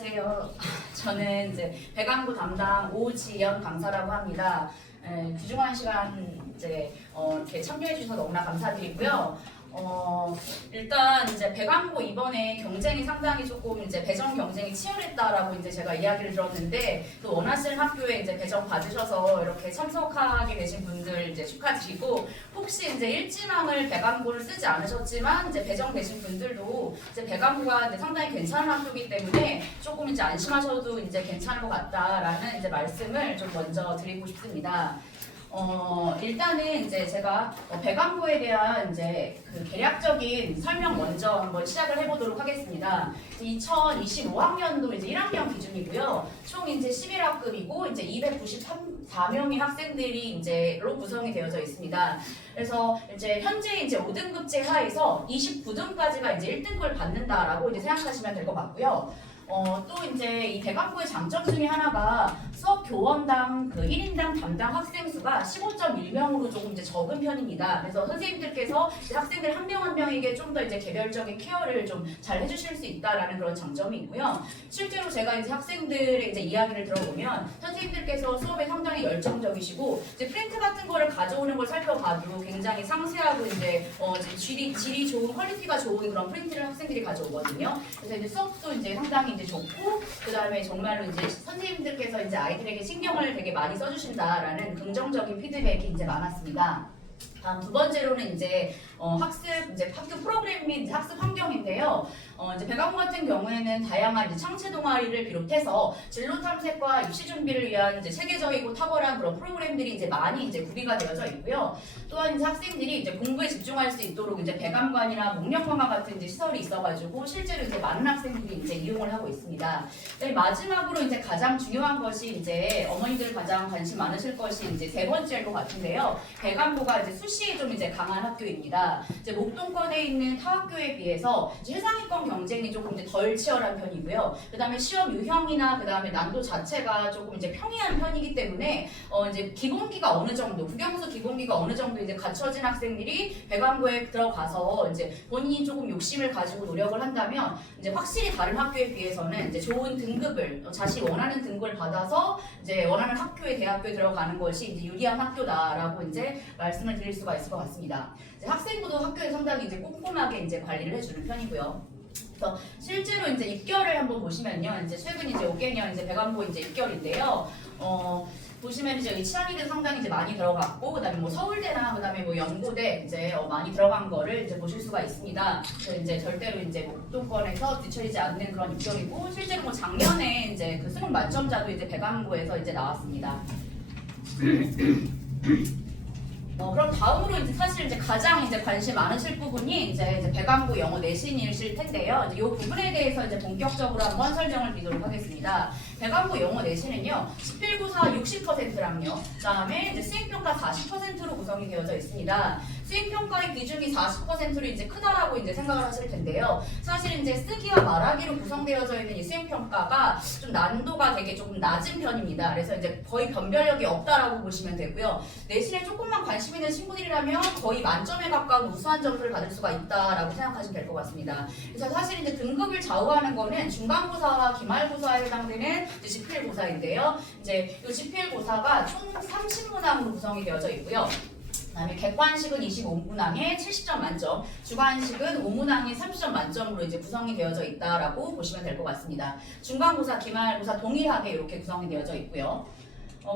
안녕하세요. 저는 이제 배강부 담당 오지연 강사라고 합니다. 귀중한 시간 이렇게 참여해 주셔서 너무나 감사드리고요. 일단 이제 배강부 이번에 경쟁이 상당히 조금 이제 배정 경쟁이 치열했다라고 이제 제가 이야기를 들었는데 또 원하시는 학교에 이제 배정 받으셔서 이렇게 참석하게 되신 분들 이제 축하드리고 혹시 이제 일진왕을 배강부를 쓰지 않으셨지만 이제 배정되신 분들도 이제 배강부가 이제 상당히 괜찮은 학교이기 때문에 조금 이제 안심하셔도 이제 괜찮을 것 같다라는 이제 말씀을 좀 먼저 드리고 싶습니다. 일단은 이제 제가 배강부에 대한 이제 그 개략적인 설명 먼저 한번 시작을 해보도록 하겠습니다. 2025학년도 이제 1학년 기준이고요. 총 이제 11학급이고 이제 294명의 학생들이 이제로 구성이 되어져 있습니다. 그래서 이제 현재 이제 5등급제 하에서 29등까지가 이제 1등급을 받는다라고 이제 생각하시면 될 것 같고요. 또 이제 이 배강부의 장점 중에 하나가 수업 교원당 그 1인당 담당 학생 수가 15.1명으로 조금 이제 적은 편입니다. 그래서 선생님들께서 학생들 한 명 한 명에게 좀 더 이제 개별적인 케어를 좀 잘 해주실 수 있다라는 그런 장점이 있고요. 실제로 제가 이제 학생들의 이제 이야기를 들어보면 선생님들께서 수업에 상당히 열정적이시고 이제 프린트 같은 거를 가져오는 걸 살펴봐도 굉장히 상세하고 이제 질이 좋은 퀄리티가 좋은 그런 프린트를 학생들이 가져오거든요. 그래서 이제 수업도 이제 상당히 이제 좋고 그 다음에 정말로 이제 선생님들께서 이제 아이들에게 신경을 되게 많이 써주신다라는 긍정적인 피드백이 이제 많았습니다. 다음 두 번째로는 이제 학교 프로그램 및 이제 학습 환경인데요. 이제 배강부 같은 경우에는 다양한 이제 창체 동아리를 비롯해서 진로 탐색과 입시 준비를 위한 이제 세계적이고 탁월한 그런 프로그램들이 이제 많이 이제 구비가 되어져 있고요. 또한 이제 학생들이 이제 공부에 집중할 수 있도록 이제 배감관이나 목력강화 같은 이제 시설이 있어가지고 실제로 이제 많은 학생들이 이제 이용을 하고 있습니다. 네, 마지막으로 이제 가장 중요한 것이 이제 어머니들 가장 관심 많으실 것이 이제 세 번째일 것 같은데요. 배감부가 이제 수시에 좀 이제 강한 학교입니다. 이제 목동권에 있는 타 학교에 비해서 이제 해상위권 경쟁이 조금 이제 덜 치열한 편이고요. 그다음에 시험 유형이나 그다음에 난도 자체가 조금 이제 평이한 편이기 때문에 이제 기본기가 어느 정도, 국영수 기본기가 어느 정도 이제 갖춰진 학생들이 배강부에 들어가서 이제 본인이 조금 욕심을 가지고 노력을 한다면 이제 확실히 다른 학교에 비해서는 이제 좋은 등급을 자신이 원하는 등급을 받아서 이제 원하는 학교에 대학교에 들어가는 것이 이제 유리한 학교다라고 이제 말씀을 드릴 수가 있을 것 같습니다. 이제 학생부도 학교에 상당히 이제 꼼꼼하게 이제 관리를 해주는 편이고요. 그래서 실제로 이제 입결을 한번 보시면요, 이제 최근 이제 5개년 이제 배강부 이제 입결인데요. 보시면 이제 이 치안이들 상당히 이제 많이 들어갔고, 그다음에 뭐 서울대나 그다음에 뭐 연고대 이제 많이 들어간 거를 이제 보실 수가 있습니다. 그래서 이제 절대로 이제 목동권에서 뒤처리지 않는 그런 입결이고, 실제로 뭐 작년에 이제 그 수능 만점자도 이제 배강부에서 이제 나왔습니다. 그럼 다음으로 이제 사실 이제 가장 이제 관심 많으실 부분이 이제 배강부 영어 내신이실 텐데요. 이제 이 부분에 대해서 이제 본격적으로 한번 설명을 드리도록 하겠습니다. 배강부 영어 내신은요, 집필고사 60%랑요, 그다음에 이제 수행평가 40%로 구성이 되어져 있습니다. 수행평가의 비중이 40%로 이제 크다라고 이제 생각을 하실 텐데요. 사실 이제 쓰기와 말하기로 구성되어져 있는 이 수행평가가 좀 난도가 되게 조금 낮은 편입니다. 그래서 이제 거의 변별력이 없다라고 보시면 되고요. 내신에 조금만 관심 있는 친구들이라면 거의 만점에 가까운 우수한 점수를 받을 수가 있다라고 생각하시면 될 것 같습니다. 그래서 사실 이제 등급을 좌우하는 거는 중간고사와 기말고사에 해당되는 집필고사인데요. 이제 이 집필고사가 총 30문항으로 구성이 되어져 있고요. 그다음에 객관식은 25문항에 70점 만점, 주관식은 5문항에 30점 만점으로 이제 구성이 되어져 있다라고 보시면 될 것 같습니다. 중간고사, 기말고사 동일하게 이렇게 구성이 되어져 있고요.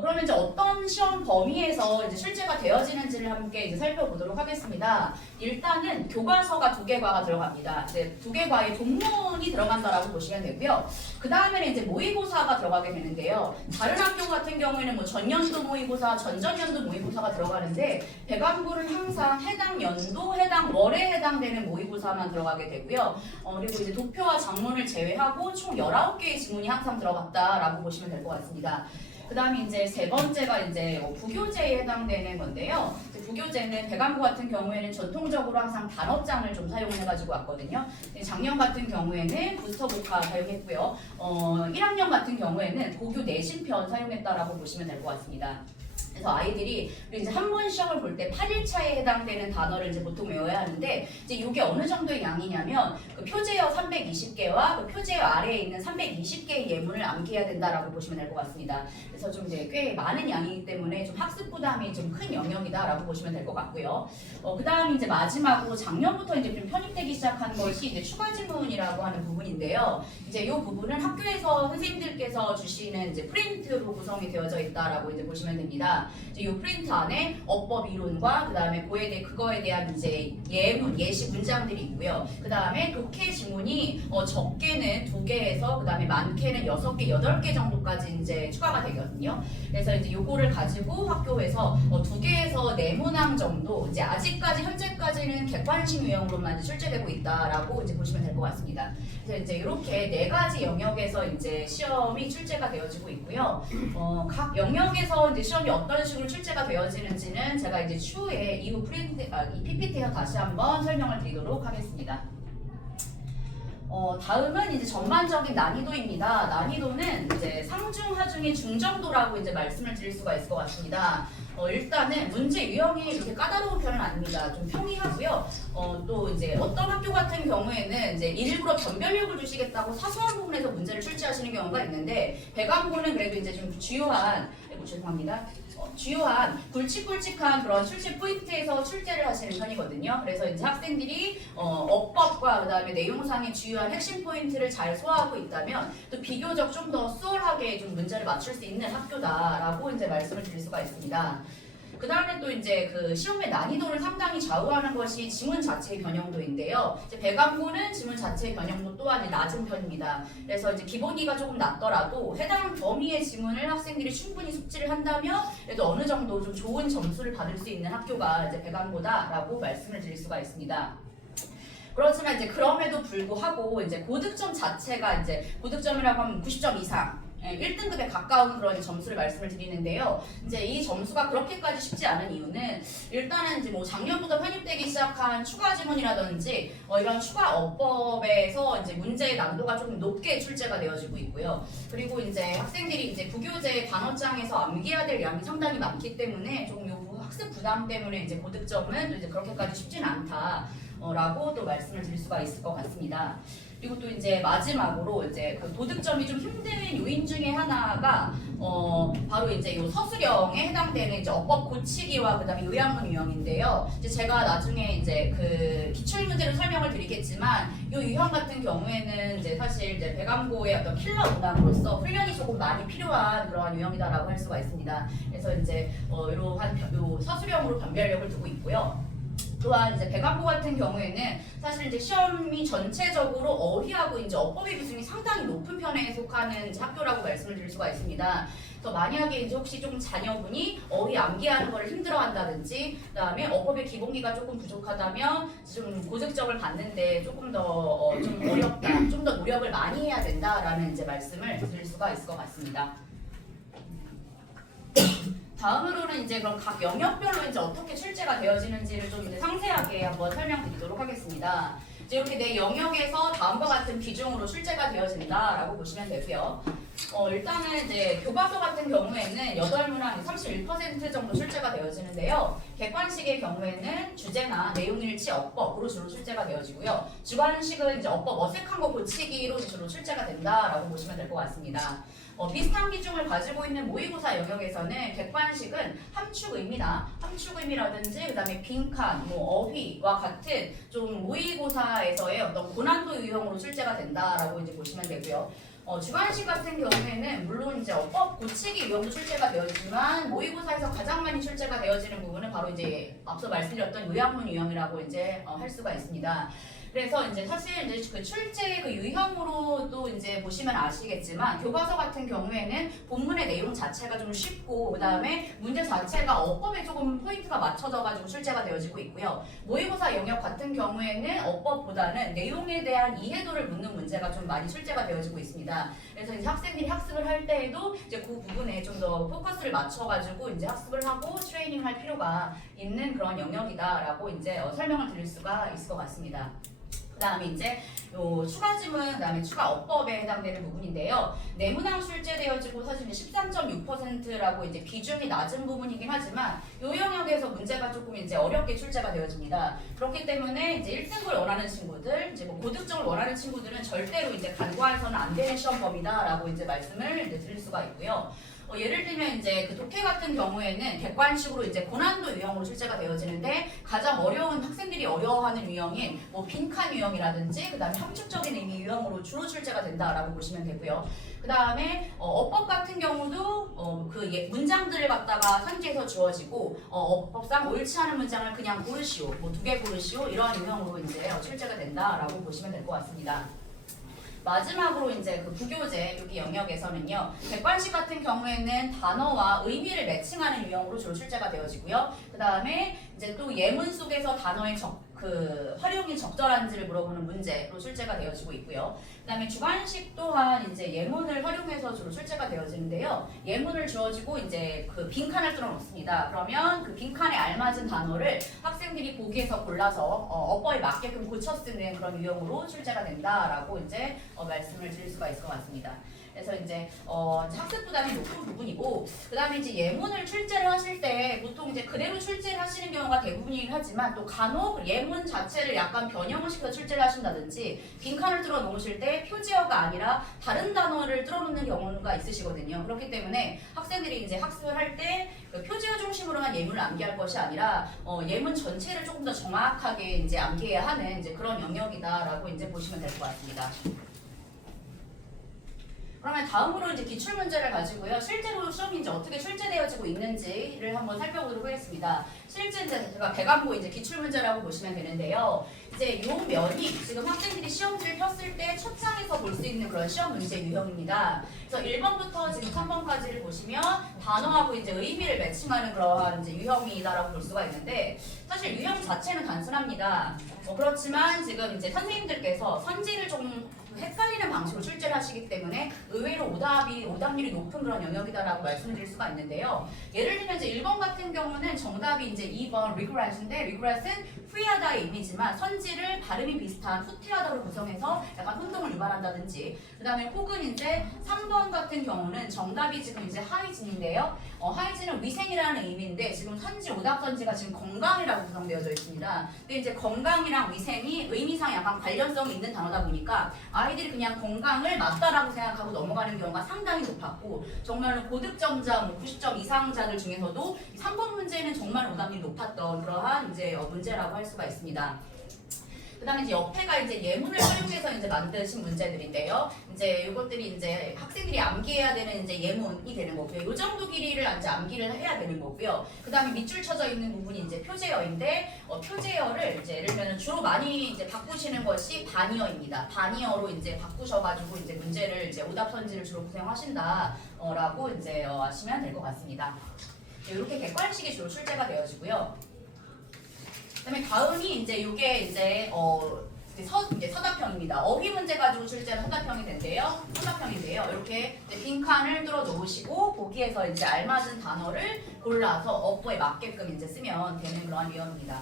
그러면 이제 어떤 시험 범위에서 이제 출제가 되어지는지를 함께 이제 살펴보도록 하겠습니다. 일단은 교과서가 2개과가 들어갑니다. 이제 2개과의 본문이 들어간다라고 보시면 되고요. 그 다음에는 이제 모의고사가 들어가게 되는데요. 다른 학교 같은 경우에는 뭐 전년도 모의고사, 전전년도 모의고사가 들어가는데 배강부는 항상 해당 연도, 해당 월에 해당되는 모의고사만 들어가게 되고요. 그리고 이제 도표와 작문을 제외하고 총 19개의 지문이 항상 들어갔다라고 보시면 될 것 같습니다. 그 다음에 이제 세 번째가 이제 부교재에 해당되는 건데요. 부교재는 배강부 같은 경우에는 전통적으로 항상 단어장을 좀 사용해가지고 왔거든요. 작년 같은 경우에는 부스터 복화 사용했고요. 1학년 같은 경우에는 고교 내신편 사용했다라고 보시면 될 것 같습니다. 그래서 아이들이 이제 한 번 시험을 볼 때 8일차에 해당되는 단어를 이제 보통 외워야 하는데 이제 이게 어느 정도의 양이냐면 그 표제어 320개와 그 표제어 아래에 있는 320개의 예문을 암기해야 된다라고 보시면 될 것 같습니다. 그래서 좀 이제 꽤 많은 양이기 때문에 좀 학습 부담이 좀 큰 영역이다라고 보시면 될 것 같고요. 그다음 이제 마지막으로 작년부터 이제 좀 편입되기 시작한 것이 이제 추가 지문이라고 하는 부분인데요. 이제 이 부분은 학교에서 선생님들께서 주시는 이제 프린트로 구성이 되어져 있다라고 이제 보시면 됩니다. 이제 이 프린트 안에 어법 이론과 그다음에 그거에 대한 이제 예문, 예시 문장들이 있고요. 그다음에 독해 지문이 적게는 2개에서 그다음에 많게는 6개, 8개 정도까지 이제 추가가 되거든요. 그래서 이제 요거를 가지고 학교에서 2개에서 4문항 정도 이제 아직까지 현재까지는 객관식 유형으로만 출제되고 있다라고 이제 보시면 될 것 같습니다. 그래서 이제 이렇게 4가지 영역에서 이제 시험이 출제가 되어지고 있고요. 각 영역에서 이제 시험이 어떤 식으로 출제가 되어지는지는 제가 이제 추후에 이후 이 PPT에서 다시 한번 설명을 드리도록 하겠습니다. 다음은 이제 전반적인 난이도입니다. 난이도는 이제 상중, 하중의 중정도라고 이제 말씀을 드릴 수가 있을 것 같습니다. 일단은 문제 유형이 이렇게 까다로운 편은 아닙니다. 좀 평이하고요. 또 이제 어떤 학교 같은 경우에는 이제 일부러 변별력을 주시겠다고 사소한 부분에서 문제를 출제하시는 경우가 있는데 배강고는 그래도 이제 좀 주요한 굵직굵직한 그런 출제 포인트에서 출제를 하시는 편이거든요. 그래서 이제 학생들이 어법과 그다음에 내용상의 주요한 핵심 포인트를 잘 소화하고 있다면 또 비교적 좀 더 수월하게 좀 문제를 맞출 수 있는 학교다라고 이제 말씀을 드릴 수가 있습니다. 그 다음에 또 이제 그 시험의 난이도를 상당히 좌우하는 것이 지문 자체의 변형도인데요. 이제 배강고는 지문 자체의 변형도 또한 낮은 편입니다. 그래서 이제 기본기가 조금 낮더라도 해당 범위의 지문을 학생들이 충분히 숙지를 한다면 그래도 어느 정도 좀 좋은 점수를 받을 수 있는 학교가 이제 배강고다라고 말씀을 드릴 수가 있습니다. 그렇지만 이제 그럼에도 불구하고 이제 고득점 자체가 이제 고득점이라고 하면 90점 이상 1등급에 가까운 그런 점수를 말씀을 드리는데요. 이제 이 점수가 그렇게까지 쉽지 않은 이유는 일단은 이제 뭐 작년부터 편입되기 시작한 추가 지문이라든지 이런 추가 어법에서 이제 문제의 난도가 조금 높게 출제가 되어지고 있고요. 그리고 이제 학생들이 이제 부교재 단어장에서 암기해야 될 양이 상당히 많기 때문에 조금 요 학습 부담 때문에 이제 고득점은 또 이제 그렇게까지 쉽진 않다. 라고 또 말씀을 드릴 수가 있을 것 같습니다. 그리고 또 이제 마지막으로 이제 그 도득점이 좀 힘든 요인 중에 하나가 바로 이제 요 서술형에 해당되는 이제 어법 고치기와 그다음에 요양문 유형인데요. 이제 제가 나중에 이제 그 기출 문제로 설명을 드리겠지만 요 유형 같은 경우에는 이제 사실 이제 배강고의 어떤 킬러 문항으로서 훈련이 조금 많이 필요한 그러한 유형이다라고 할 수가 있습니다. 그래서 이제 이러한 요 서술형으로 변별력을 두고 있고요. 또한 이제 배강고 같은 경우에는 사실 이제 시험이 전체적으로 어휘하고 이제 어법의 비중이 상당히 높은 편에 속하는 이제 학교라고 말씀을 드릴 수가 있습니다. 그래서 만약에 이제 혹시 좀 자녀분이 어휘 암기하는 거를 힘들어한다든지, 그다음에 어법의 기본기가 조금 부족하다면 좀 고득점을 받는데 조금 더 좀 어렵다, 좀 더 노력을 많이 해야 된다라는 이제 말씀을 드릴 수가 있을 것 같습니다. 다음으로는 이제 그럼 각 영역별로 이제 어떻게 출제가 되어지는지를 좀 이제 상세하게 한번 설명드리도록 하겠습니다. 이제 이렇게 내 영역에서 다음과 같은 비중으로 출제가 되어진다라고 보시면 되고요. 일단은 이제 교과서 같은 경우에는 8문항 31% 정도 출제가 되어지는데요. 객관식의 경우에는 주제나 내용일치 어법으로 주로 출제가 되어지고요. 주관식은 이제 어법 어색한 거 고치기로 주로 출제가 된다라고 보시면 될 것 같습니다. 비슷한 기준을 가지고 있는 모의고사 영역에서는 객관식은 함축의미나 함축의미라든지 그다음에 빈칸, 어휘와 같은 좀 모의고사에서의 어떤 고난도 유형으로 출제가 된다라고 이제 보시면 되고요. 주관식 같은 경우에는 물론 이제 어법 고치기 유형도 출제가 되어지지만 모의고사에서 가장 많이 출제가 되어지는 부분은 바로 이제 앞서 말씀드렸던 요양문 유형이라고 이제 할 수가 있습니다. 그래서 이제 사실 이제 그 출제 그 유형으로도 이제 보시면 아시겠지만 교과서 같은 경우에는 본문의 내용 자체가 좀 쉽고 그다음에 문제 자체가 어법에 조금 포인트가 맞춰져가지고 출제가 되어지고 있고요. 모의고사 영역 같은 경우에는 어법보다는 내용에 대한 이해도를 묻는 문제가 좀 많이 출제가 되어지고 있습니다. 그래서 이제 학생들이 학습을 할 때에도 이제 그 부분에 좀 더 포커스를 맞춰가지고 이제 학습을 하고 트레이닝할 필요가 있는 그런 영역이다라고 이제 설명을 드릴 수가 있을 것 같습니다. 그다음에 이제 요 추가 지문, 그다음에 추가 어법에 해당되는 부분인데요. 내문항 출제되어지고 사실 13.6%라고 이제 비중이 낮은 부분이긴 하지만 요 영역에서 문제가 조금 이제 어렵게 출제가 되어집니다. 그렇기 때문에 이제 1등급을 원하는 친구들, 이제 뭐 고득점을 원하는 친구들은 절대로 이제 간과해서는 안 되는 시험범위다라고 이제 말씀을 이제 드릴 수가 있고요. 예를 들면 이제 그 독해 같은 경우에는 객관식으로 이제 고난도 유형으로 출제가 되어지는데 가장 어려운 학생들이 어려워하는 유형인 뭐 빈칸 유형이라든지 그다음에 함축적인 의미 유형으로 주로 출제가 된다라고 보시면 되고요. 그다음에 어법 같은 경우도 문장들을 갖다가 선지에서 주어지고 어법상 옳지 않은 문장을 그냥 고르시오, 뭐 2개 고르시오 이러한 유형으로 이제 출제가 된다라고 보시면 될 것 같습니다. 마지막으로 이제 그 부교재 여기 영역에서는요, 객관식 같은 경우에는 단어와 의미를 매칭하는 유형으로 주로 출제가 되어지고요. 그 다음에 이제 또 예문 속에서 단어의 활용이 적절한지를 물어보는 문제로 출제가 되어지고 있고요. 그 다음에 주관식 또한 이제 예문을 활용해서 주로 출제가 되어지는데요. 예문을 주어지고 이제 그 빈칸을 뚫어 놓습니다. 그러면 그 빈칸에 알맞은 단어를 학생들이 보기에서 골라서 어법에 맞게끔 고쳐 쓰는 그런 유형으로 출제가 된다라고 이제 말씀을 드릴 수가 있을 것 같습니다. 그래서 이제 학습 부담이 높은 부분이고, 그 다음에 이제 예문을 출제를 하실 때 보통 이제 그대로 출제를 하시는 경우가 대부분이긴 하지만 또 간혹 예문 자체를 약간 변형을 시켜서 출제를 하신다든지 빈칸을 뚫어 놓으실 때 표지어가 아니라 다른 단어를 뚫어 놓는 경우가 있으시거든요. 그렇기 때문에 학생들이 이제 학습을 할 때 그 표지어 중심으로만 예문을 암기할 것이 아니라 예문 전체를 조금 더 정확하게 이제 암기해야 하는 이제 그런 영역이다라고 이제 보시면 될 것 같습니다. 그러면 다음으로 이제 기출 문제를 가지고요. 실제로 시험이 이제 어떻게 출제되어지고 있는지를 한번 살펴보도록 하겠습니다. 실제 이제 제가 배관고 이제 기출 문제라고 보시면 되는데요. 이제 요 면이 지금 학생들이 시험지를 폈을 때 첫 장에서 볼 수 있는 그런 시험 문제 유형입니다. 그래서 1번부터 지금 3번까지를 보시면 단어하고 이제 의미를 매칭하는 그러한 이제 유형이다라고 볼 수가 있는데, 사실 유형 자체는 단순합니다. 그렇지만 지금 이제 선생님들께서 선지를 좀 헷갈리는 방식으로 출제를 하시기 때문에 의외로 오답률이 높은 그런 영역이다라고 말씀드릴 수가 있는데요. 예를 들면 이제 1번 같은 경우는 정답이 이제 2번 regret인데, regret은 후회하다의 의미지만 선지를 발음이 비슷한 후퇴하다로 구성해서 약간 혼동을 유발한다든지, 그 다음에 혹은 이제 3번 같은 경우는 정답이 지금 이제 하이진인데요. 하이진은 위생이라는 의미인데 지금 선지 오답 선지가 지금 건강이라고 구성되어져 있습니다. 근데 이제 건강이랑 위생이 의미상 약간 관련성이 있는 단어다 보니까 아이들이 그냥 건강을 맞다라고 생각하고 넘어가는 경우가 상당히 높았고, 정말로 고득점자 90점 이상자들 중에서도 3번 문제는 정말 오답률이 높았던 그러한 이제 문제라고 할 수가 있습니다. 그 다음에 이제 옆에가 이제 예문을 활용해서 이제 만드신 문제들인데요. 이제 이것들이 이제 학생들이 암기해야 되는 이제 예문이 되는 거고요. 요 정도 길이를 이제 암기를 해야 되는 거고요. 그 다음에 밑줄 쳐져 있는 부분이 이제 표제어인데, 표제어를 이제 예를 들면 주로 많이 이제 바꾸시는 것이 반이어입니다. 반이어로 이제 바꾸셔가지고 이제 문제를 이제 오답 선지를 주로 구성하신다라고 이제 아시면 될 것 같습니다. 이렇게 객관식이 주로 출제가 되어지고요. 그다음에 다음이 이제 이게 이제 이제 서답형입니다. 어휘 문제 가지고 출제하는 서답형인데요. 이렇게 이제 빈칸을 뚫어 놓으시고 보기에서 이제 알맞은 단어를 골라서 어법에 맞게끔 이제 쓰면 되는 그런 유형입니다.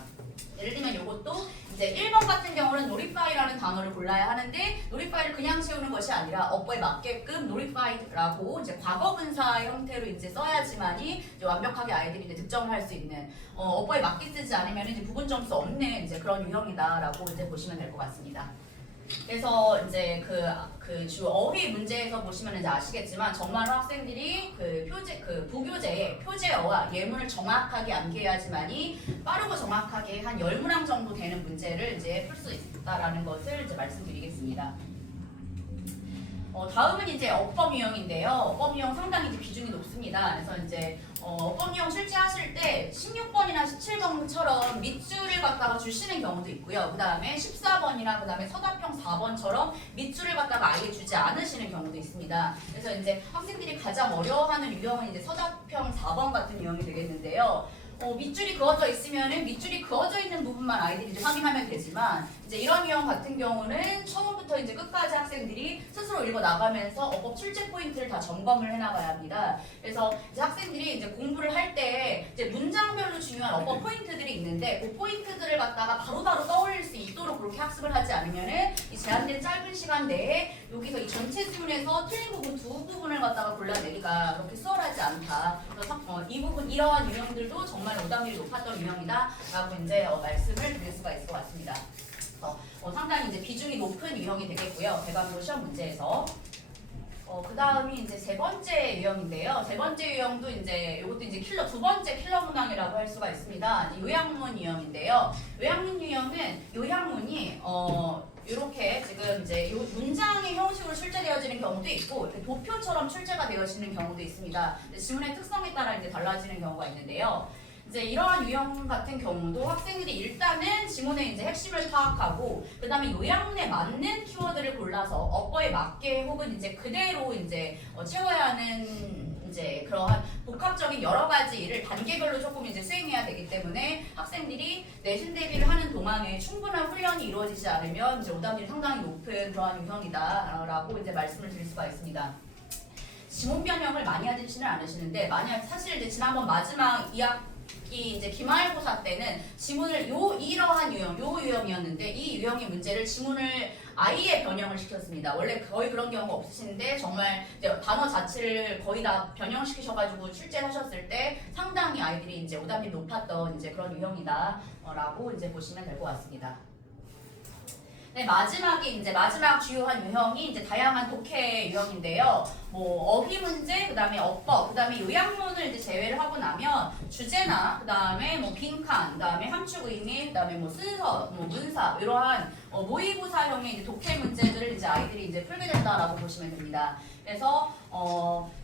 예를 들면 이것도 이제 1번 같은 경우는 놀이파이라는 단어를 골라야 하는데, 놀이파이를 그냥 세우는 것이 아니라 어법에 맞게끔 놀이파이라고 이제 과거 분사 형태로 이제 써야지만이 이제 완벽하게 아이들이 이제 득점을 할 수 있는, 어법에 맞게 쓰지 않으면 이제 부분 점수 없는 이제 그런 유형이다라고 이제 보시면 될 것 같습니다. 그래서 이제 그 주 어휘 문제에서 보시면 이제 아시겠지만 정말로 학생들이 그 부교재의 표제어와 예문을 정확하게 암기해야지만이 빠르고 정확하게 한 10문항 정도 되는 문제를 이제 풀 수 있다라는 것을 이제 말씀드리겠습니다. 다음은 이제 어법 유형인데요. 어법 유형 상당히 이제 비중이 높습니다. 그래서 이제 어법 유형 출제하실 때 16번이나 17번처럼 밑줄을 갖다가 주시는 경우도 있고요. 그 다음에 14번이나 그 다음에 서답형 4번처럼 밑줄을 갖다가 아예 주지 않으시는 경우도 있습니다. 그래서 이제 학생들이 가장 어려워하는 유형은 이제 서답형 4번 같은 유형이 되겠는데요. 밑줄이 그어져 있으면은 밑줄이 그어져 있는 부분만 아이들이 이제 확인하면 되지만, 이제 이제 이런 유형 같은 경우는 처음부터 이제 끝까지 학생들이 스스로 읽어 나가면서 어법 출제 포인트를 다 점검을 해 나가야 합니다. 그래서 이제 학생들이 이제 공부를 할 때 이제 문장별로 중요한 어법 포인트들이 있는데 그 포인트들을 갖다가 바로바로 떠올릴 수 있도록 그렇게 학습을 하지 않으면은 이 제한된 짧은 시간 내에 여기서 이 전체 지문에서 틀린 부분 두 부분을 갖다가 골라내기가 그렇게 수월하지 않다. 그래서 이 부분 이러한 유형들도 정말 오답률이 높았던 유형이다라고 이제 말씀을 드릴 수가 있을 것 같습니다. 상당히 이제 비중이 높은 유형이 되겠고요. 배관고 시험 문제에서. 그 다음이 이제 세 번째 유형인데요. 세 번째 유형도 이제 이것도 이제 두 번째 킬러 문항이라고 할 수가 있습니다. 요약문 유형인데요. 요약문 유형은 요약문이 이렇게 지금 이제 요 문장의 형식으로 출제되어지는 경우도 있고 이렇게 도표처럼 출제가 되어지는 경우도 있습니다. 지문의 특성에 따라 이제 달라지는 경우가 있는데요. 이제 이러한 유형 같은 경우도 학생들이 일단은 지문의 이제 핵심을 파악하고 그 다음에 요약문에 맞는 키워드를 골라서 어법에 맞게 혹은 이제 그대로 이제 채워야 하는 이제 그러한 복합적인 여러 가지 일을 단계별로 조금 이제 수행해야 되기 때문에 학생들이 내신 대비를 하는 동안에 충분한 훈련이 이루어지지 않으면 이제 오답률이 상당히 높은 그러한 유형이다라고 이제 말씀을 드릴 수가 있습니다. 지문 변형을 많이 하지는 않으시는데 만약 사실 이제 지난번 마지막 2학기 이제 기말고사 때는 지문을 이러한 유형이었는데 이 유형의 문제를 지문을 아예 변형을 시켰습니다. 원래 거의 그런 경우가 없으신데 정말 이제 단어 자체를 거의 다 변형시키셔가지고 출제하셨을 때 상당히 아이들이 이제 오답이 높았던 이제 그런 유형이다라고 이제 보시면 될 것 같습니다. 네, 마지막 주요한 유형이 이제 다양한 독해 유형인데요. 뭐 어휘 문제, 그다음에 어법, 그다음에 요약문을 이제 제외를 하고 나면 주제나 그다음에 뭐 빈칸, 그다음에 함축 의미, 그다음에 뭐 순서, 뭐 문사 이러한 모의고사형의 이제 독해 문제들을 이제 아이들이 이제 풀게 된다라고 보시면 됩니다. 그래서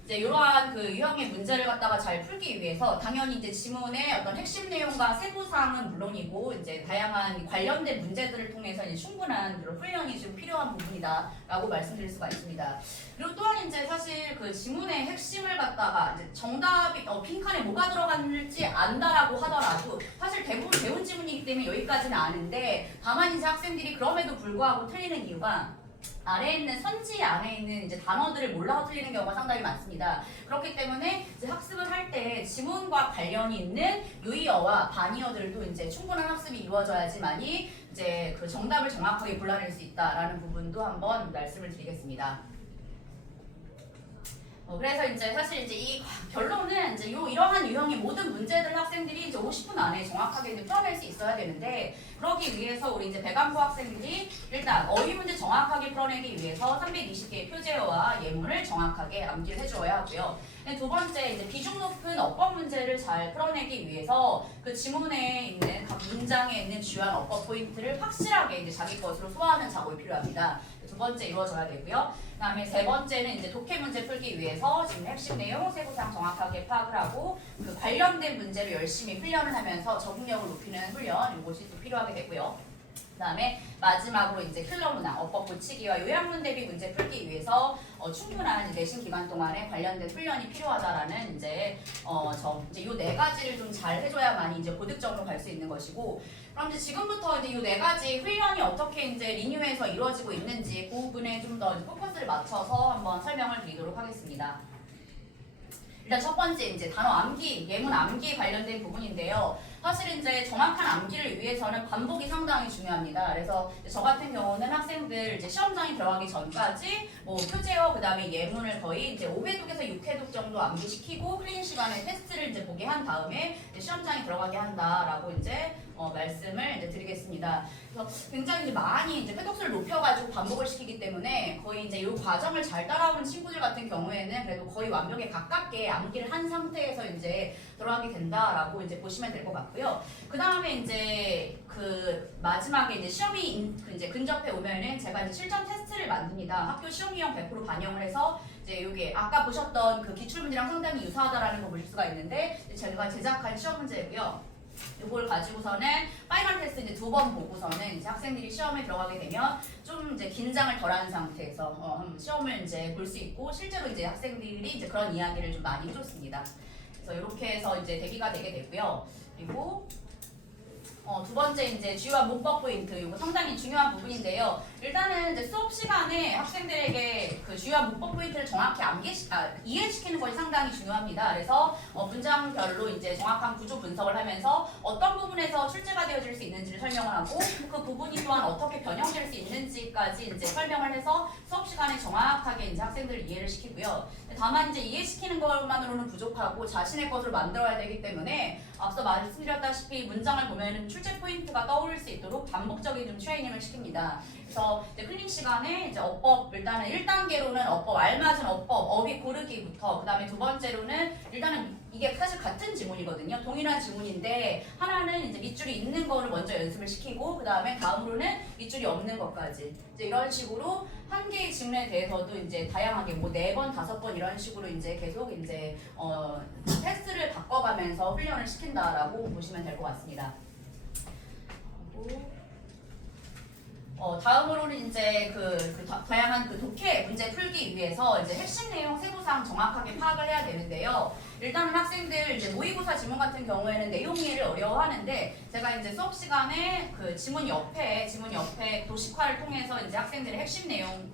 이제 이러한 그 유형의 문제를 갖다가 잘 풀기 위해서 당연히 이제 지문의 어떤 핵심 내용과 세부 사항은 물론이고 이제 다양한 관련된 문제들을 통해서 이제 충분한 그런 훈련이 좀 필요한 부분이다라고 말씀드릴 수가 있습니다. 그리고 또한 이제 사실 그 지문의 핵심을 갖다가 이제 정답이 빈칸에 뭐가 들어갔는지 안다라고 하더라도 사실 대부분 배운 지문이기 때문에 여기까지는 아는데 다만 이제 학생들이 그럼에도 불구하고 틀리는 이유가 아래에 있는 선지 안에 있는 이제 단어들을 몰라서 틀리는 경우가 상당히 많습니다. 그렇기 때문에 이제 학습을 할 때 지문과 관련이 있는 유의어와 반의어들도 이제 충분한 학습이 이루어져야지만이 이제 그 정답을 정확하게 골라낼 수 있다라는 부분도 한번 말씀을 드리겠습니다. 그래서 이제 사실 이제 이 결론은 이제 이러한 유형의 모든 문제들 학생들이 이제 50분 안에 정확하게 이제 풀어낼 수 있어야 되는데 그러기 위해서 우리 이제 배관고 학생들이 일단 어휘 문제 정확하게 풀어내기 위해서 320개의 표제어와 예문을 정확하게 암기를 해주어야 하고요. 두 번째 이제 비중 높은 어법 문제를 잘 풀어내기 위해서 그 지문에 있는 각 문장에 있는 주요한 어법 포인트를 확실하게 이제 자기 것으로 소화하는 작업이 필요합니다. 두 번째 이루어져야 되고요. 그다음에 세 번째는 이제 독해 문제 풀기 위해서 지금 핵심 내용, 세부사항 정확하게 파악을 하고 그 관련된 문제를 열심히 훈련을 하면서 적응력을 높이는 훈련 이것이 또 필요하게 되고요. 그다음에 마지막으로 이제 킬러 문항, 어법 고치기와 요약문 대비 문제 풀기 위해서 충분한 내신 기간 동안에 관련된 훈련이 필요하다라는 이제 이제 요 네 가지를 좀 잘 해줘야만이 이제 고득점으로 갈 수 있는 것이고. 그럼 이제 지금부터 이제 요 네 가지 훈련이 어떻게 이제 리뉴에서 이루어지고 있는지 그 부분에 좀 더 포커스를 맞춰서 한번 설명을 드리도록 하겠습니다. 일단 첫 번째 이제 단어 암기, 예문 암기 관련된 부분인데요. 사실 이제 정확한 암기를 위해서는 반복이 상당히 중요합니다. 그래서 저 같은 경우는 학생들 이제 시험장에 들어가기 전까지 뭐 표제어 그다음에 예문을 거의 이제 5회독에서 6회독 정도 암기시키고 클린 시간에 테스트를 이제 보게 한 다음에 이제 시험장에 들어가게 한다라고 이제 말씀을 이제 드리겠습니다. 그래서 굉장히 이제 많이 이제 회독수를 높여가지고 반복을 시키기 때문에 거의 이제 이 과정을 잘 따라오는 친구들 같은 경우에는 그래도 거의 완벽에 가깝게 암기를 한 상태에서 이제 들어가게 된다라고 이제 보시면 될 것 같고요. 그 다음에 이제 그 마지막에 이제 시험이 이제 근접해 오면은 제가 이제 실전 테스트를 만듭니다. 학교 시험 유형 100% 반영을 해서 이제 요게 아까 보셨던 그 기출 문제랑 상당히 유사하다라는 거 보실 수가 있는데 제가 제작한 시험 문제고요. 이걸 가지고서는 파이널 테스트 이제 2번 보고서는 이제 학생들이 시험에 들어가게 되면 좀 이제 긴장을 덜한 상태에서 시험을 이제 볼 수 있고 실제로 이제 학생들이 이제 그런 이야기를 좀 많이 해줬습니다. 그래서 이렇게 해서 이제 대비가 되게 되고요. 그리고 두 번째 이제 주요한 문법 포인트, 이거 상당히 중요한 부분인데요. 일단은 이제 수업 시간에 학생들에게 그 주요한 문법 포인트를 정확히 이해시키는 것이 상당히 중요합니다. 그래서 문장별로 이제 정확한 구조 분석을 하면서 어떤 부분에서 출제가 되어질 수 있는지를 설명을 하고 그 부분이 또한 어떻게 변형될 수 있는지까지 이제 설명을 해서 수업 시간에 정확하게 이제 학생들을 이해를 시키고요. 다만 이제 이해시키는 것만으로는 부족하고 자신의 것으로 만들어야 되기 때문에 앞서 말씀드렸다시피 문장을 보면은 출제 포인트가 떠오를 수 있도록 반복적인 좀 트레이닝을 시킵니다. 그래서 이제 클링 시간에 이제 어법 일단은 1단계로는 어법 알맞은 어법 어휘 고르기부터 그다음에 두 번째로는 일단은 이게 사실 같은 지문이거든요. 동일한 지문인데 하나는 이제 밑줄이 있는 거를 먼저 연습을 시키고 그다음에 다음으로는 밑줄이 없는 것까지 이제 이런 식으로 한 개의 지문에 대해서도 이제 다양하게 뭐 4번, 5번 이런 식으로 이제 계속 이제 테스트를 바꿔가면서 훈련을 시킨다라고 보시면 될 것 같습니다. 다음으로는 이제 다양한 독해 문제 풀기 위해서 이제 핵심 내용 세부사항 정확하게 파악을 해야 되는데요. 일단은 학생들 이제 모의고사 지문 같은 경우에는 내용 이해를 어려워하는데 제가 이제 수업 시간에 그 지문 옆에 도식화를 통해서 이제 학생들의 핵심 내용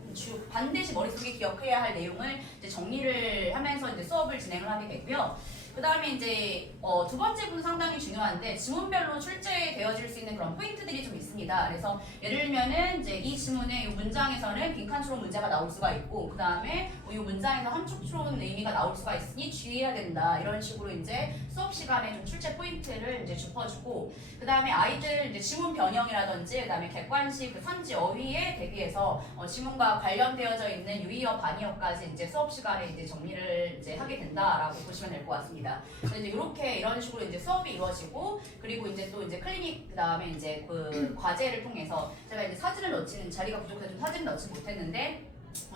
반드시 머릿속에 기억해야 할 내용을 이제 정리를 하면서 이제 수업을 진행을 하게 되고요. 그 다음에 이제 두 번째 부분 상당히 중요한데 지문별로 출제되어질 수 있는 그런 포인트들이 좀 있습니다. 그래서 예를 들면은 이제 이 지문의 이 문장에서는 빈칸추론 문제가 나올 수가 있고 그 다음에 이 문장에서 함축추론 의미가 나올 수가 있으니 주의해야 된다. 이런 식으로 이제 수업 시간에 좀 출제 포인트를 이제 짚어주고 그 다음에 아이들 이제 지문 변형이라든지 그 다음에 객관식 그 선지 어휘에 대비해서 지문과 관련되어져 있는 유의어 반의어까지 이제 수업 시간에 이제 정리를 이제 하게 된다라고 보시면 될 것 같습니다. 그래서 이제 이렇게 이런 식으로 이제 수업이 이루어지고 그리고 이제 또 이제 클리닉 그다음에 이제 그 과제를 통해서 제가 이제 사진을 넣지는 자리가 부족해서 좀 사진을 넣지 못했는데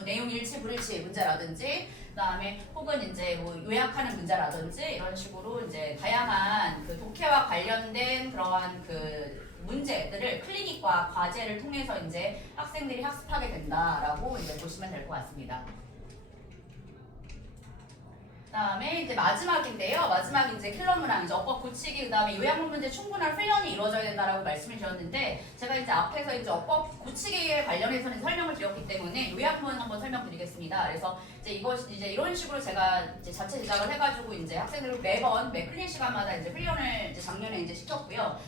내용 일치 불일치 문제라든지 그다음에 혹은 이제 뭐 요약하는 문제라든지 이런 식으로 이제 다양한 그 독해와 관련된 그러한 그 문제들을 클리닉과 과제를 통해서 이제 학생들이 학습하게 된다라고 이제 보시면 될 것 같습니다. 그다음에 이제 마지막인데요. 마지막 이제 킬러문항 이제 어법 고치기 그다음에 요약문 문제 충분한 훈련이 이루어져야 된다라고 말씀을 드렸는데 제가 이제 앞에서 이제 어법 고치기에 관련해서는 설명을 드렸기 때문에 요약문 한번 설명드리겠습니다. 그래서 이제 이제 이런 식으로 제가 이제 자체 제작을 해가지고 이제 학생들을 매번 매 클린 시간마다 이제 훈련을 이제 작년에 이제 시켰고요.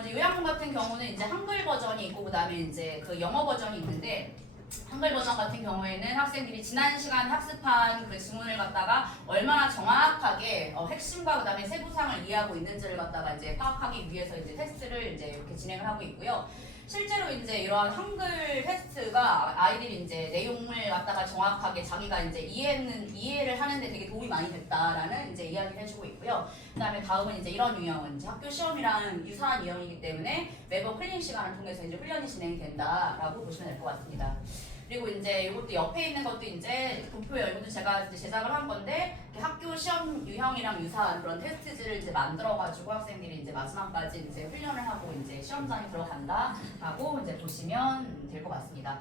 이제 요약문 같은 경우는 이제 한글 버전이 있고 그다음에 이제 그 영어 버전이 있는데. 한글 버전 같은 경우에는 학생들이 지난 시간 학습한 그 지문을 갖다가 얼마나 정확하게 핵심과 그다음에 세부사항을 이해하고 있는지를 갖다가 이제 파악하기 위해서 이제 테스트를 이제 이렇게 진행을 하고 있고요. 실제로 이제 이러한 한글 테스트가 아이들이 이제 내용을 갖다가 정확하게 자기가 이제 이해를 하는데 되게 도움이 많이 됐다라는 이제 이야기를 해주고 있고요. 그다음에 다음은 이제 이런 유형은 이제 학교 시험이랑 유사한 유형이기 때문에 매번 클리닝 시간을 통해서 이제 훈련이 진행이 된다라고 보시면 될 것 같습니다. 그리고 이제 이것도 옆에 있는 것도 이제 도표예요. 이것도 제가 이제 제작을 한 건데 학교 시험 유형이랑 유사한 그런 테스트지를 이제 만들어가지고 학생들이 이제 마지막까지 이제 훈련을 하고 이제 시험장에 들어간다라고 이제 보시면 될 것 같습니다.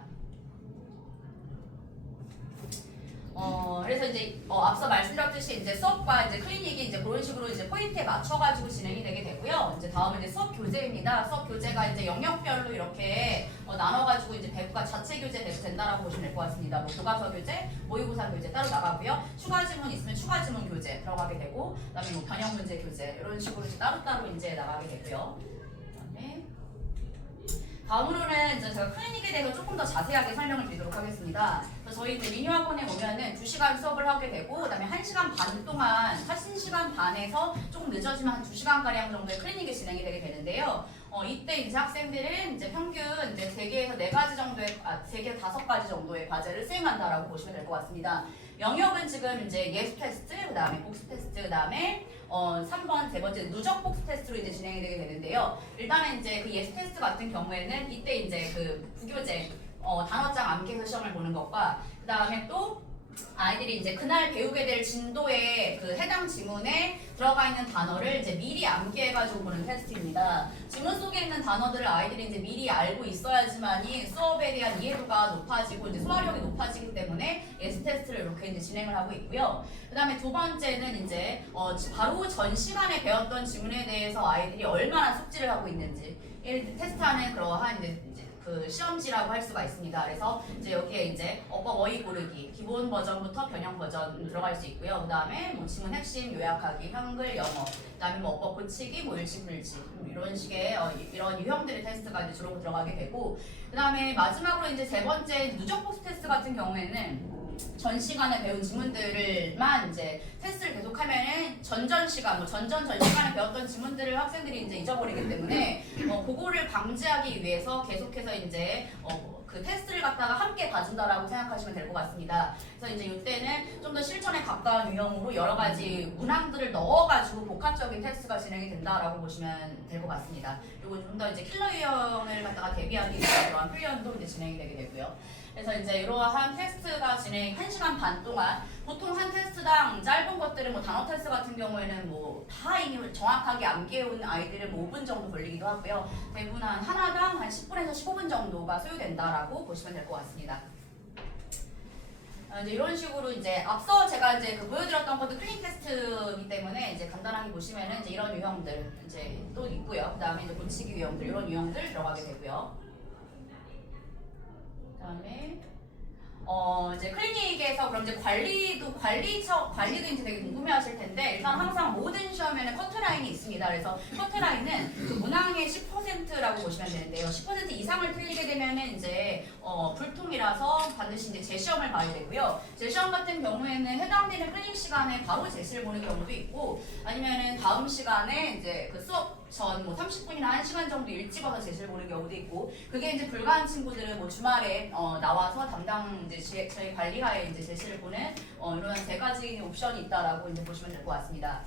그래서 이제 앞서 말씀드렸듯이 이제 수업과 이제 클리닉이 이제 그런 식으로 이제 포인트에 맞춰가지고 진행이 되게 되고요. 이제 다음은 이제 수업 교재입니다. 수업 교재가 이제 영역별로 이렇게 나눠가지고 이제 배부가 자체 교재 된다라고 보시면 될 것 같습니다. 뭐 교과서 교재, 모의고사 교재 따로 나가고요. 추가 지문 있으면 추가 지문 교재 들어가게 되고, 그다음에 뭐 변형 문제 교재 이런 식으로 이제 따로따로 이제 나가게 되고요. 다음으로는 이제 제가 클리닉에 대해서 조금 더 자세하게 설명을 드리도록 하겠습니다. 그래서 저희 이제 미니학원에 오면은 2시간 수업을 하게 되고, 그다음에 1시간 반 동안, 1시간 반에서 조금 늦어지면 한 2시간가량 정도의 클리닉이 진행이 되게 되는데요. 이때 이제 학생들은 이제 평균 이제 3개에서 4가지 정도의, 3개, 5가지 정도의 과제를 수행한다라고 보시면 될 것 같습니다. 영역은 지금 이제 예수 테스트, 그다음에 복수 테스트, 그다음에 3번, 3번째 누적 복수 테스트로 이제 진행이 되게 되는데요. 일단은 이제 그 예수 테스트 같은 경우에는 이때 이제 그 부교재 단어장 암기해서 시험을 보는 것과 그다음에 또 아이들이 이제 그날 배우게 될 진도의 그 해당 지문에 들어가 있는 단어를 이제 미리 암기해가지고 보는 테스트입니다. 지문 속에 있는 단어들을 아이들이 이제 미리 알고 있어야지만이 수업에 대한 이해도가 높아지고 이제 소화력이 높아지기 때문에 예스 테스트를 이렇게 이제 진행을 하고 있고요. 그다음에 두 번째는 이제 바로 전 시간에 배웠던 지문에 대해서 아이들이 얼마나 숙지를 하고 있는지 테스트하는 그러한 이제 그 시험지라고 할 수가 있습니다. 그래서 이제 여기에 이제 어법 어휘 고르기 기본 버전부터 변형 버전 들어갈 수 있고요. 그다음에 뭐 지문 핵심 요약하기, 한글, 영어, 그다음에 뭐 어법 고치기, 뭐 일치불치 이런 식의 이런 유형들의 테스트가 이제 주로 들어가게 되고, 그다음에 마지막으로 이제 세 번째 누적 복수 테스트 같은 경우에는 전 시간에 배운 지문들만 이제 테스트를 계속하면은 전 시간에 배웠던 지문들을 학생들이 이제 잊어버리기 때문에 그거를 방지하기 위해서 계속해서 이제 그 테스트를 갖다가 함께 봐준다라고 생각하시면 될 것 같습니다. 그래서 이제 이때는 좀 더 실전에 가까운 유형으로 여러 가지 문항들을 넣어가지고 복합적인 테스트가 진행이 된다라고 보시면 될 것 같습니다. 그리고 좀 더 이제 킬러 유형을 갖다가 대비하기 위한 그런 훈련도 이제 진행이 되게 되고요. 그래서 이제 이러한 테스트가 진행 1시간 반 동안 보통 한 테스트당 짧은 것들은 뭐 단어 테스트 같은 경우에는 뭐 다 이미 정확하게 암기해온 아이들은 뭐 5분 정도 걸리기도 하고요. 대부분 하나당 한 10분에서 15분 정도가 소요된다라고 보시면 될 것 같습니다. 이제 이런 식으로 이제 앞서 제가 이제 그 보여드렸던 것도 클린 테스트이기 때문에 이제 간단하게 보시면은 이제 이런 유형들 이제 또 있고요. 그다음에 이제 고치기 유형들 이런 유형들 들어가게 되고요. 그다음에 이제 클리닉에서 그럼 이제 관리도 이제 되게 궁금해하실 텐데, 일단 항상 모든 시험에는 커트라인이 있습니다. 그래서 커트라인은 그 문항의 10%라고 보시면 되는데요. 10% 이상을 틀리게 되면은 이제 불통이라서 반드시 이제 재시험을 봐야 되고요. 재시험 같은 경우에는 해당되는 클리닉 시간에 바로 제시를 보는 경우도 있고, 아니면은 다음 시간에 이제 그 수업 전 뭐 30분이나 1시간 정도 일찍 와서 제시를 보는 경우도 있고, 그게 이제 불가한 친구들은 뭐 주말에 나와서 담당 이제 저희 관리하에 이제 제시를 보는 이런 세 가지 옵션이 있다라고 이제 보시면 될 것 같습니다.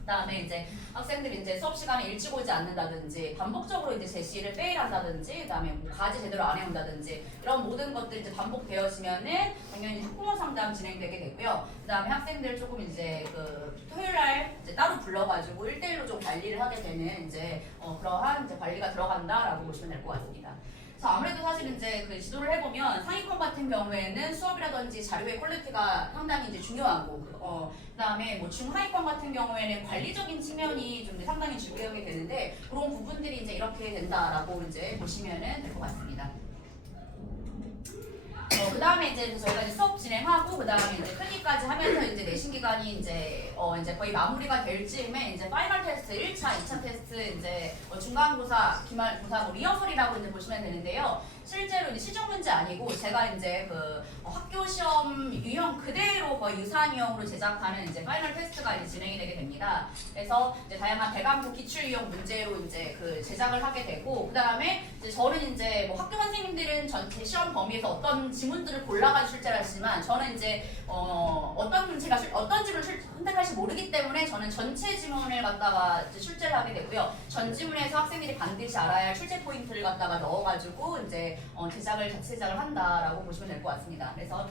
그다음에 이제 학생들이 이제 수업 시간에 일찍 오지 않는다든지 반복적으로 이제 제시를 페일한다든지, 그다음에 뭐 과제 제대로 안 해온다든지 이런 모든 것들이 이제 반복되어지면은 당연히 학부모 상담 진행되게 되고요. 그다음에 학생들 조금 이제 그 토요일날 이제 따로 불러가지고 1대1로 좀 관리를 하게 되는 이제 그러한 이제 관리가 들어간다라고 보시면 될 것 같습니다. 그래서 아무래도 사실 이제 그 지도를 해보면 상위권 같은 경우에는 수업이라든지 자료의 퀄리티가 상당히 이제 중요하고, 그다음에 뭐 중하위권 같은 경우에는 관리적인 측면이 좀 상당히 중요하게 되는데, 그런 부분들이 이제 이렇게 된다라고 이제 보시면은 될 것 같습니다. 그 다음에 이제 저희가 이제 수업 진행하고, 그 다음에 이제 클리까지 하면서 이제 내신 기간이 이제 거의 마무리가 될 즈음에 이제 파이널 테스트 1차, 2차 테스트 이제 중간고사, 기말고사 뭐 리허설이라고 이제 보시면 되는데요. 실제로 이제 시중 문제 아니고 제가 이제 그 학교 시험 유형 그대로 거의 유사한 유형으로 제작하는 이제 파이널 테스트가 이제 진행이 되게 됩니다. 그래서 이제 다양한 대강조 기출 유형 문제로 이제 그 제작을 하게 되고, 그 다음에 이제 저는 이제 뭐 학교 선생님들은 전체 시험 범위에서 어떤 지문들을 골라가지고 출제를 하시지만, 저는 이제 어떤 지문을 선택할지 모르기 때문에 저는 전체 지문을 갖다가 이제 출제를 하게 되고요. 전 지문에서 학생들이 반드시 알아야 할 출제 포인트를 갖다가 넣어가지고 이제 자체 제작을 한다라고 보시면 될 것 같습니다. 그래서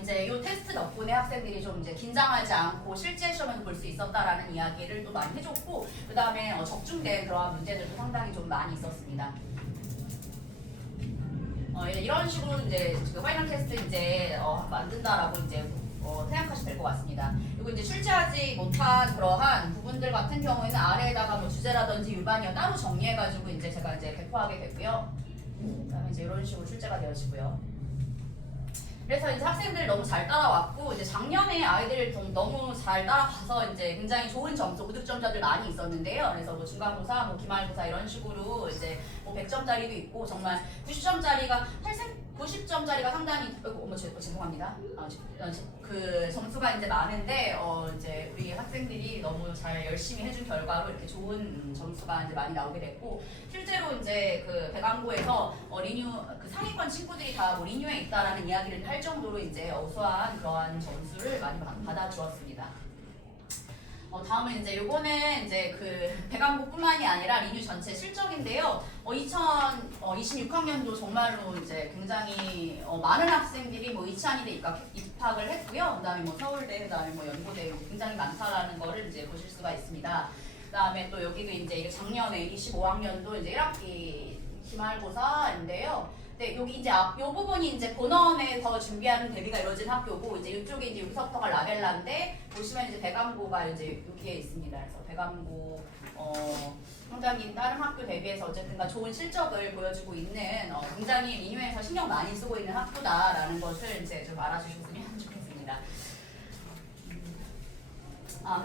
이제 이 테스트 덕분에 학생들이 좀 이제 긴장하지 않고 실제 시험에서 볼 수 있었다라는 이야기를 또 많이 해줬고, 그 다음에 적중된 그러한 문제들도 상당히 좀 많이 있었습니다. 이런 식으로 이제 그 파이널 테스트 이제 만든다라고 이제 생각하시면 될 것 같습니다. 그리고 이제 출제하지 못한 그러한 부분들 같은 경우에는 아래에다가 뭐 주제라든지 유반이어 따로 정리해가지고 이제 제가 이제 배포하게 되고요. 그다음에 이제 이런 식으로 출제가 되어지고요. 그래서 이제 학생들 너무 잘 따라왔고, 이제 작년에 아이들을 너무 잘 따라가서 이제 굉장히 좋은 점수, 고득점자들 많이 있었는데요. 그래서 뭐 중간고사, 뭐 기말고사 이런 식으로 이제 뭐 100점짜리도 있고, 정말 90점짜리가 90점짜리가 상당히 죄송합니다. 그 점수가 이제 많은데 이제 우리 학생들이 너무 잘 열심히 해준 결과로 이렇게 좋은 점수가 이제 많이 나오게 됐고, 실제로 이제 그 배강고에서 리뉴 그 상위권 친구들이 다 뭐 리뉴에 있다라는 이야기를 할 정도로 이제 우수한 그러한 점수를 많이 받아주었습니다. 다음은 이제 요거는 이제 그 배강고뿐만이 아니라 리뉴 전체 실적인데요. 2026학년도 정말로 이제 굉장히 많은 학생들이 뭐 이찬이대 입학을 했고요. 그다음에 뭐 서울대, 그다음에 뭐 연고대 굉장히 많다라는 거를 이제 보실 수가 있습니다. 그다음에 또 여기도 이제 작년에 25학년도 이제 1학기 기말고사인데요. 네, 여기 이제 요 부분이 이제 본원에서 준비하는 대비가 이루어진 학교고 이제 이쪽에 이제 여기서부터가 라벨라인데 보시면 이제 배감고가 이제 여기에 있습니다. 그래서 배감고 상당히 다른 학교 대비해서 어쨌든가 좋은 실적을 보여주고 있는 굉장히 민유에서 신경 많이 쓰고 있는 학교다라는 것을 이제 좀 알아주셨으면 좋겠습니다.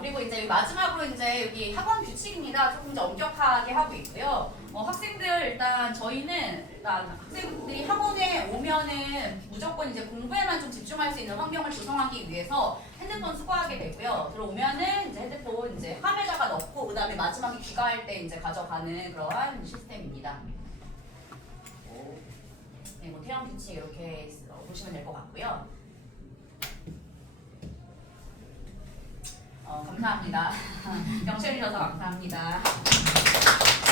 그리고 이제 마지막으로 이제 여기 학원 규칙입니다. 조금 더 엄격하게 하고 있고요. 학생들 일단 저희는 일단 학생들이 학원에 오면은 무조건 이제 공부에만 좀 집중할 수 있는 환경을 조성하기 위해서 핸드폰 수거하게 되고요. 들어오면은 이제 핸드폰 이제 화면에다가 넣고 그다음에 마지막에 귀가할 때 이제 가져가는 그러한 시스템입니다. 네, 뭐 태형 규칙 이렇게 보시면 될 것 같고요. 감사합니다. 영철해 주셔서 감사합니다.